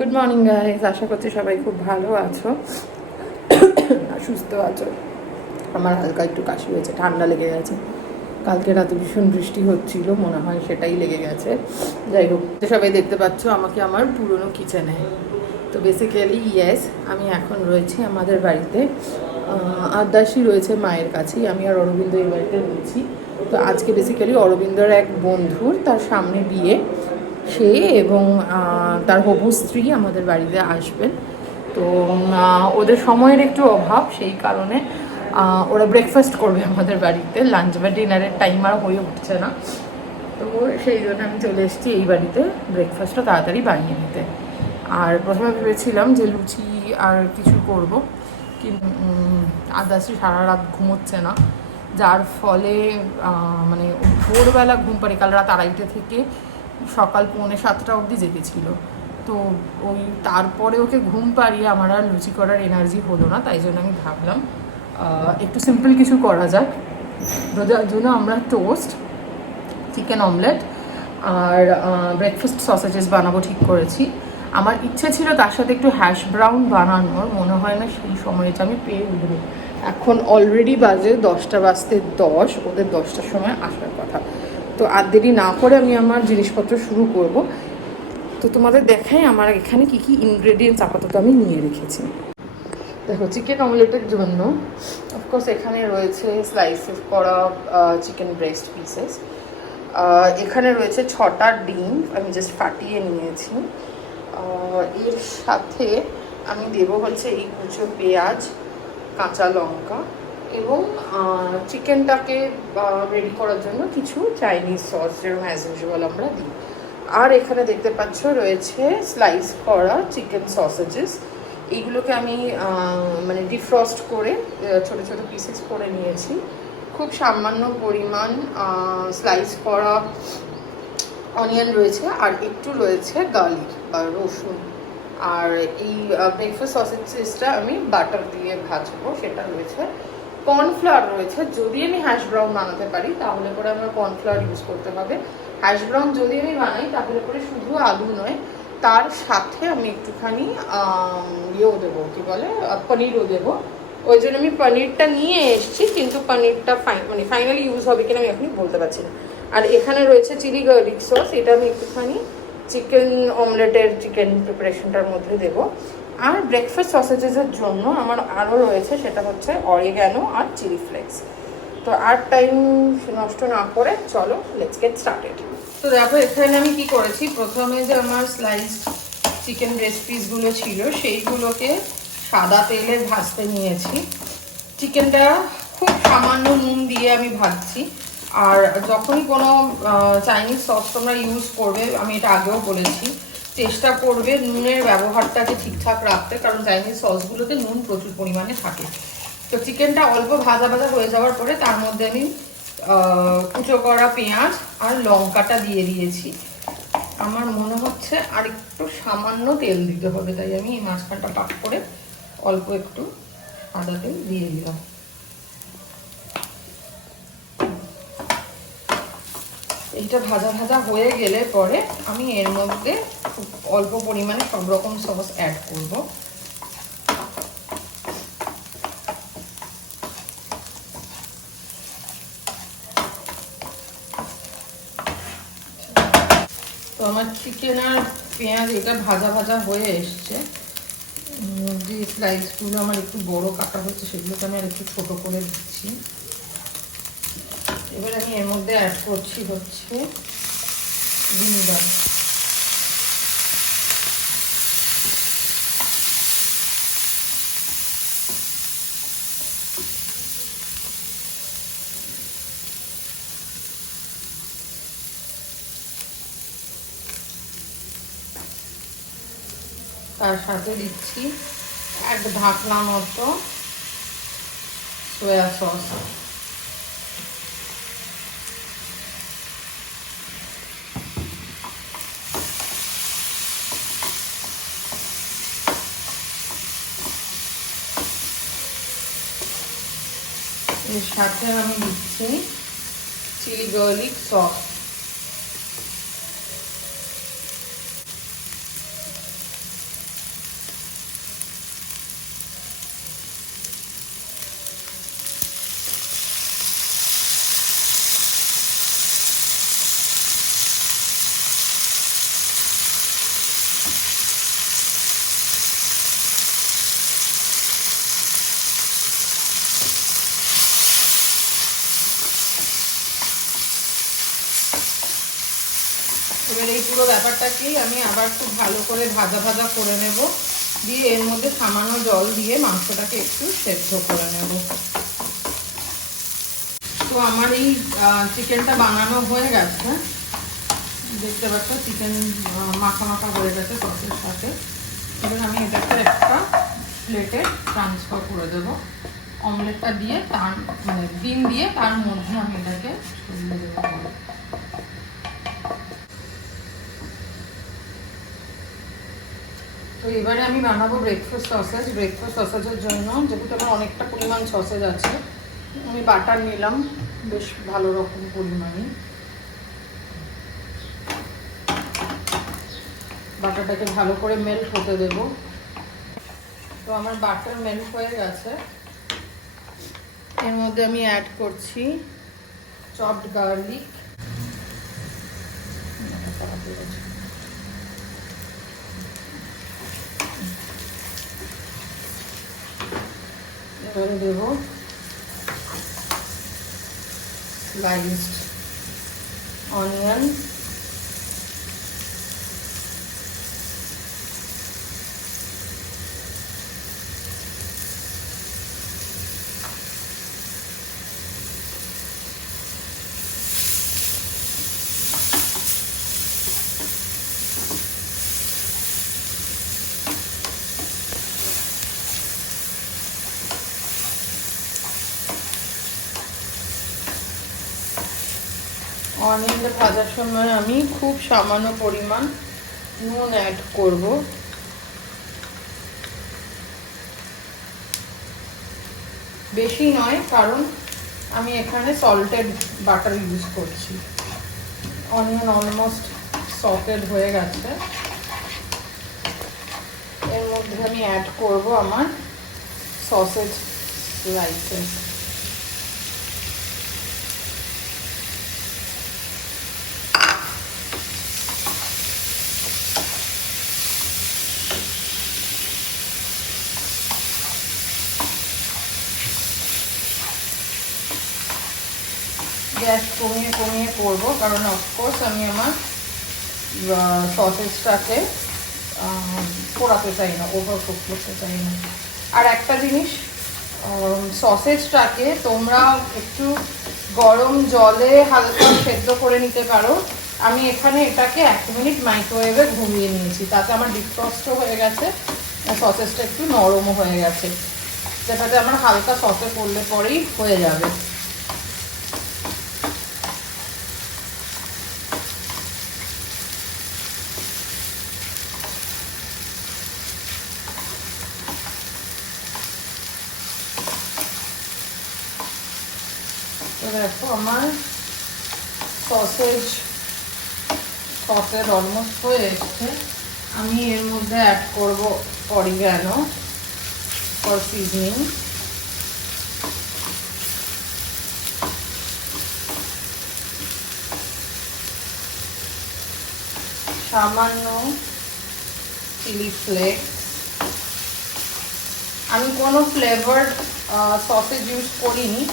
Good morning guys, আশা করছি সবাই খুব ভালো আছো আর সুস্থ আছো। আমার হালকা একটু কাশি হয়েছে, ঠান্ডা লেগে গেছে। কালকে রাতে ভীষণ বৃষ্টি হচ্ছিল, মনে হয় সেটাই লেগে গেছে। যাই হোক, সবাই দেখতে পাচ্ছ আমাকে আমার পুরনো কিচেনে। তো বেসিক্যালি ইয়েস, আমি এখন রয়েছি আমাদের বাড়িতে। আদ্যাশী রয়েছে মায়ের কাছেই, আমি আর অরবিন্দ এই বাড়িতে রয়েছি। তো আজকে বেসিক্যালি অরবিন্দর এক বন্ধুর তার সামনে বিয়ে, সে এবং তার হবু স্ত্রী আমাদের বাড়িতে আসবেন। তো ওদের সময়ের একটু অভাব, সেই কারণে ওরা ব্রেকফাস্ট করবে আমাদের বাড়িতে। লাঞ্চ বা ডিনারের টাইম আর হয়ে উঠছে না, তো সেই জন্য আমি চলে এসেছি এই বাড়িতে ব্রেকফাস্টটা তাড়াতাড়ি বানিয়ে নিতে। আর প্রথমে ভেবেছিলাম যে লুচি আর কিছু করব, কিন্তু আদাসি সারা রাত ঘুমোচ্ছে না, যার ফলে মানে ভোরবেলা ঘুম পাড়ে। কাল রাত 2:30 থেকে সকাল 6:45 অবধি জেগেছিল। তো ওই তারপরে ওকে ঘুম পাড়িয়ে আমার আর লুচি করার এনার্জি হলো না, তাই জন্য আমি ভাবলাম একটু সিম্পল কিছু করা যাক। যার জন্য আমরা টোস্ট, চিকেন অমলেট আর ব্রেকফাস্ট সসেজেস বানাবো ঠিক করেছি। আমার ইচ্ছে ছিল তার সাথে একটু হ্যাশ ব্রাউন বানানোর, মনে হয় না সেই সময়টা আমি পেয়ে উঠবো। এখন অলরেডি বাজে 10:10, ওদের 10টার সময় আসার কথা। তো আর দেরি না করে আমি আমার জিনিসপত্র শুরু করব। তো তোমাদের দেখাই আমার এখানে কি কি ইনগ্রেডিয়েন্টস আপাতত আমি নিয়ে রেখেছি। দেখো, চিকেন অমলেটের জন্য অফকোর্স এখানে রয়েছে স্লাইসেস করা চিকেন ব্রেস্ট পিসেস। এখানে রয়েছে 6টা ডিম, আমি জাস্ট ফাটিয়ে নিয়েছি। এর সাথে আমি দেবো হচ্ছে এই কুচো পেঁয়াজ, কাঁচা লঙ্কা এবং চিকেনটাকে রেডি করার জন্য কিছু চাইনিজ সস, যেরকম অ্যাজ ইউজুয়াল আমরা দিই। আর এখানে দেখতে পাচ্ছ রয়েছে স্লাইস করা চিকেন সসেজেস। এইগুলোকে আমি মানে ডিফ্রস্ট করে ছোট ছোট পিসেস করে নিয়েছি। খুব সামান্য পরিমাণ স্লাইস করা অনিয়ন রয়েছে, আর একটু রয়েছে গার্লিক বা রসুন। আর এই ব্রেকফাস্ট সসেজটা আমি বাটার দিয়ে ভাজবো, সেটা রয়েছে। কর্নফ্লাওয়ার রয়েছে, যদি আমি হ্যাশ ব্রাউন বানাতে পারি তাহলে করে আমার কর্নফ্লাওয়ার ইউজ করতে হবে। হ্যাশ ব্রাউন যদি আমি বানাই তাহলে করে শুধু আলু নয়, তার সাথে আমি একটুখানি ইয়েও দেবো, কী বলে, পনিরও দেবো। ওই জন্য আমি পনিরটা নিয়ে এসেছি, কিন্তু পনিরটা মানে ফাইনালি ইউজ হবে কিনা আমি এখনই বলতে পারছি না। আর এখানে রয়েছে চিলি গার্লিক সস, এটা আমি একটুখানি চিকেন অমলেটের চিকেন প্রিপারেশনটার মধ্যে দেবো। আর ব্রেকফাস্ট সসেজেসের জন্য আমার আরও রয়েছে, সেটা হচ্ছে অরিগ্যানো আর চিলি ফ্লেক্স। তো আর টাইম নষ্ট না করে চলো লেটস গেট স্টার্টেড। তো দেখো, এখানে আমি কি করেছি, প্রথমে যে আমার স্লাইস চিকেন ব্রেস্ট পিসগুলো ছিল সেইগুলোকে সাদা তেলে ভাজতে নিয়েছি। চিকেনটা খুব সামান্য নুন দিয়ে আমি ভাজছি। আর যখনই কোনো চাইনিজ সস তোমরা ইউজ করবে, আমি এটা আগেও বলেছি, চেষ্টা করবে নুনের ব্যবহারটাকে ঠিকঠাক রাখতে, কারণ চাইনিজ সসগুলোতে নুন প্রচুর পরিমাণে থাকে। তো চিকেনটা অল্প ভাজা ভাজা হয়ে যাওয়ার পরে তার মধ্যে আমি কুচো করা পেঁয়াজ আর লঙ্কাটা দিয়ে দিয়েছি। আমার মনে হচ্ছে আর একটু সামান্য তেল দিতে হবে, তাই আমি এই মাঝখানটা পাক করে অল্প একটু সাদা তেল দিয়ে দিলাম। এইটা ভাজা ভাজা হয়ে গেলে পরে আমি এর মধ্যে অল্প পরিমাণে সব রকম সস অ্যাড করব। তো আমার চিকেন আর পেঁয়াজ এটা ভাজা ভাজা হয়ে এসছে। যে স্লাইসগুলো আমার একটু বড় কাটা হচ্ছে সেগুলোকে আমি আর একটু ছোটো করে দিচ্ছি। এবার আমি এর মধ্যে অ্যাড করছি হচ্ছে ভিনিগার। তার সাথে দিচ্ছি এক ঢাকনা মতো সোয়া সস। এর সাথে আমি দিচ্ছি চিলি গার্লিক সস। এবার এই পুরো ব্যাপারটাকেই আমি আবার খুব ভালো করে ভাজা ভাজা করে নেব, দিয়ে এর মধ্যে সামান্য জল দিয়ে মাংসটাকে একটু সেদ্ধ করে নেব। তো আমার এই চিকেনটা বানানো হয়ে গেছে, দেখতে পাচ্ছ চিকেন মাখা মাখা হয়ে গেছে সসের সাথে। এবার আমি এটাকে একটা প্লেটে ট্রান্সফার করে দেবো। অমলেটটা দিয়ে তার মানে ডিম দিয়ে তার মধ্যে আমি এটাকে ছড়িয়ে দেবো। তো এবারে আমি বানাবো ব্রেকফাস্ট সসেজ। ব্রেকফাস্ট সসেজের জন্য যেহেতু আমার অনেকটা পরিমাণ সসেজ আছে, আমি বাটার নিলাম বেশ ভালো রকম পরিমাণে। বাটারটাকে ভালো করে মেল্ট হতে দেব। তো আমার বাটার মেল্ট হয়ে গেছে, এর মধ্যে আমি অ্যাড করছি চপড গার্লিক, এবারে দেবো স্লাইসড অনিয়ন, অনিয়নটা ভাজার সময় আমি খুব সামান্য পরিমাণ নুন অ্যাড করব। বেশি নয়, কারণ আমি এখানে সল্টেড বাটার ইউজ করছি। অনিয়ন অলমোস্ট সটেড হয়ে গেছে, এর মধ্যে আমি অ্যাড করব আমার সসেজ স্লাইসেস। গ্যাস কমিয়ে কমিয়ে করবো, কারণ অফকোর্স আমি আমার সসেজটাকে পোড়াতে চাই না, ওভারকুক করতে চাই না। আর একটা জিনিস, সসেজটাকে তোমরা একটু গরম জলে হালকা সেদ্ধ করে নিতে পারো। আমি এখানে এটাকে 1 মিনিট মাইক্রোওয়েভে ঘুমিয়ে নিয়েছি, তাতে আমার ডিফ্রস্টও হয়ে গেছে, সসেজটা একটু নরমও হয়ে গেছে, যেটাতে আমার হালকা সসে করলে পরেই হয়ে যাবে। দেখো আমার সসের অলমোস্ট হয়ে এসছে। আমি এর মধ্যে অ্যাড করব অরিগ্যানো ফর সিজনিং, সামান্য চিলি ফ্লেক্স। আমি কোনো ফ্লেভার্ড সসেজ ইউজ করিনি,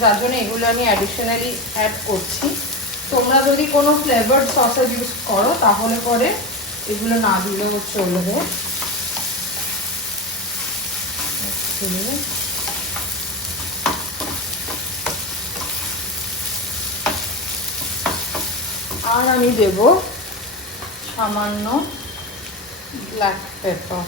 যার জন্য এগুলো আমি অ্যাডিশনালি অ্যাড করছি। তোমরা যদি কোনো ফ্লেভার্ড সসেজ ইউজ করো তাহলে পরে এগুলো না দিলেও চলবে। আর আমি দেব সামান্য ব্ল্যাক পেপার,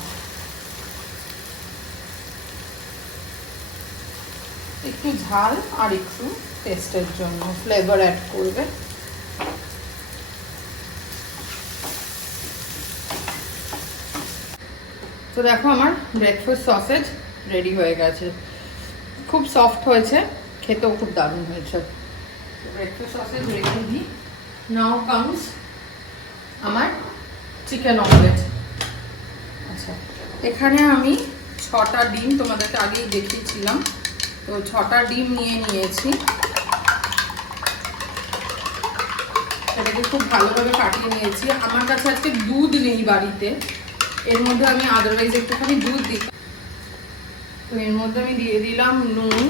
একটু ঝাল আর একটু টেস্টের জন্য ফ্লেভার অ্যাড করবে। তো দেখো আমার ব্রেকফাস্ট সসেজ রেডি হয়ে গেছে, খুব সফট হয়েছে, খেতেও খুব দারুণ হয়েছে। Breakfast sausage ready. নাও কামস আমার চিকেন অমলেট। আচ্ছা, এখানে আমি 6টা ডিম তোমাদেরকে আগেই দেখিয়েছিলাম, তো 6টা ডিম নিয়ে নিয়েছি। এটাকে খুব ভালোভাবে ফাটিয়ে নিয়েছি। আমার কাছে আজকে দুধ নেই বাড়িতে, এর মধ্যে আমি আদারওয়াইজ একটুখানি দুধ দিই। তো এর মধ্যে আমি দিয়ে দিলাম নুন।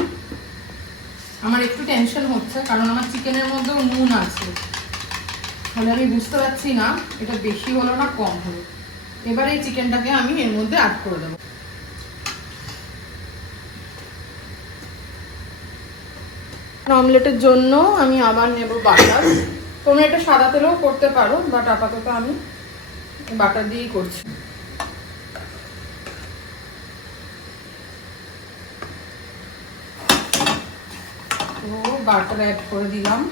আমার একটু টেনশন হচ্ছে কারণ আমার চিকেনের মধ্যেও নুন আছে, তাহলে আমি বুঝতে পারছি না এটা বেশি হলো না কম হলো। এবার এই চিকেনটাকে আমি এর মধ্যে অ্যাড করে দেবো। অমলেটের জন্য আমি আবার নেব বাটার। তোমরা এটা সাদা তেলেও করতে পারো, বাট আপাতত আমি বাটার দিয়েই করছি। তো বাটার অ্যাড করে দিলাম।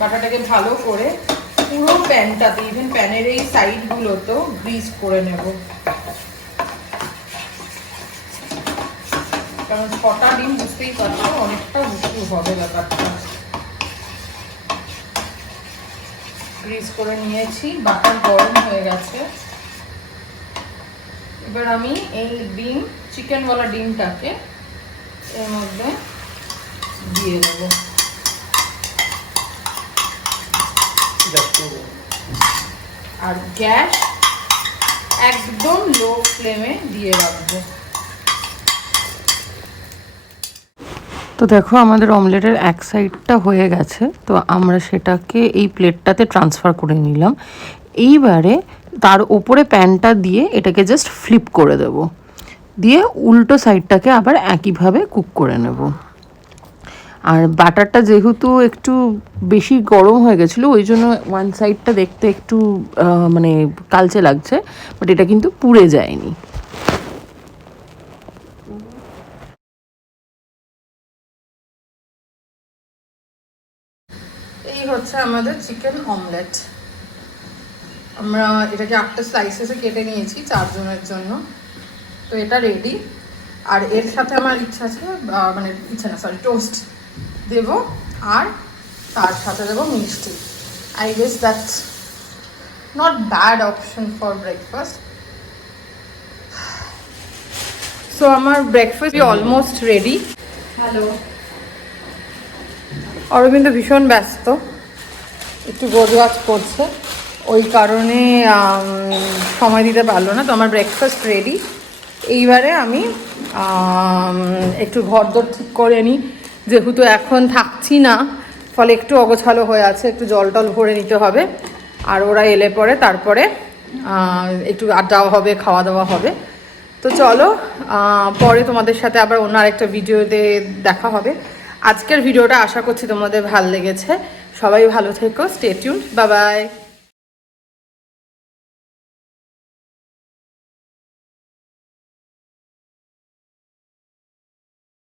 বাটারটাকে ভালো করে পুরো প্যানটাতে, ইভেন প্যানের এই সাইডগুলোতেও গ্রিজ করে নেব, কারণ 6টা ডিম বুঝতেই পারছো অনেকটা উঁচু হবে ব্যাপারটা। গ্রিজ করে নিয়েছি, বাটার গরম হয়ে গেছে। এবার আমি এই ডিম, চিকেনওয়ালা ডিমটাকে এর মধ্যে দিয়ে দেবো। আর গ্যাস একদম লো ফ্লেমে দিয়ে রাখবো। তো দেখো আমাদের অমলেটের এক সাইডটা হয়ে গেছে, তো আমরা সেটাকে এই প্লেটটাতে ট্রান্সফার করে নিলাম। এইবারে তার উপরে প্যানটা দিয়ে এটাকে জাস্ট ফ্লিপ করে দেব, দিয়ে উল্টো সাইডটাকে আবার একইভাবে কুক করে নেব। আর বাটারটা যেহেতু একটু বেশি গরম হয়ে গেছিলো, ওই জন্য ওয়ান সাইডটা দেখতে একটু মানে কালচে লাগছে, বাট এটা কিন্তু পুড়ে যায়নি। এই হচ্ছে আমাদের চিকেন অমলেট। আমরা এটাকে 8টা স্লাইসেসে কেটে নিয়েছি 4 জনের জন্য। তো এটা রেডি। আর এর সাথে আমার ইচ্ছা আছে, মানে ইচ্ছা না সরি, টোস্ট দেব, আর তার সাথে দেবো মিষ্টি। I guess that's not bad option for breakfast. So আমার breakfast almost ready. Hello, Arabinda ভীষণ ব্যস্ত, একটু গোজগাছ করছে, ওই কারণে সময় দিতে পারলো না। তো আমার ব্রেকফাস্ট রেডি। এইবারে আমি একটু ঘরদোর ঠিক করে নিই, যেহেতু এখন থাকছি না, ফলে একটু অগোছালো হয়ে আছে, একটু জল টল ভরে নিতে হবে। আর ওরা এলে পরে তারপরে একটু আড্ডাও হবে, খাওয়া দাওয়া হবে। তো চলো পরে তোমাদের সাথে আবার অন্য আরেকটা ভিডিওতে দেখা হবে। আজকের ভিডিওটা আশা করছি তোমাদের ভালো লেগেছে। সবাই ভালো থেকো, স্টে টিউনড, বাই বাই।